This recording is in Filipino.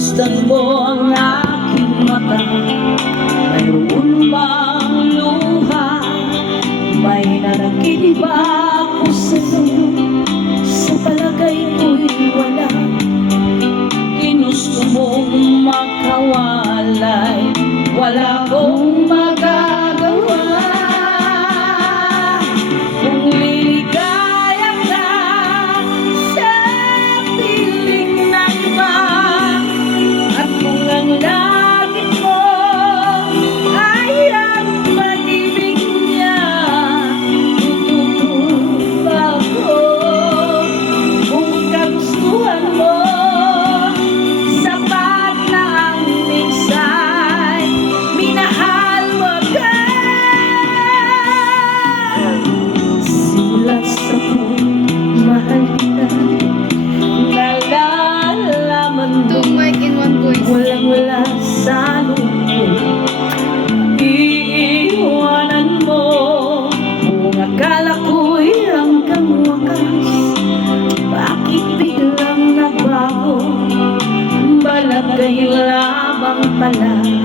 Masdan mo ang aking mata. Mayroon bang luha? May nanaginip ba ako sa'yo? Sa palagay ko'y wala. Ginusto mong makawalay, wala kong magagawa. Kung liligaya ka sa piling ng iba, at kung ang langit mo ay ang pag-ibig niya, tututulog ako. Kung kagustuhan mo, sapat na ang minsay, minahal mo ka. Simula sa mahal kita, nalalaman mo walang-wala sa loob. Iiwanan mo kung akala ko'y hanggang wakas. Bakit biglang nagbago? Balagay lamang pala.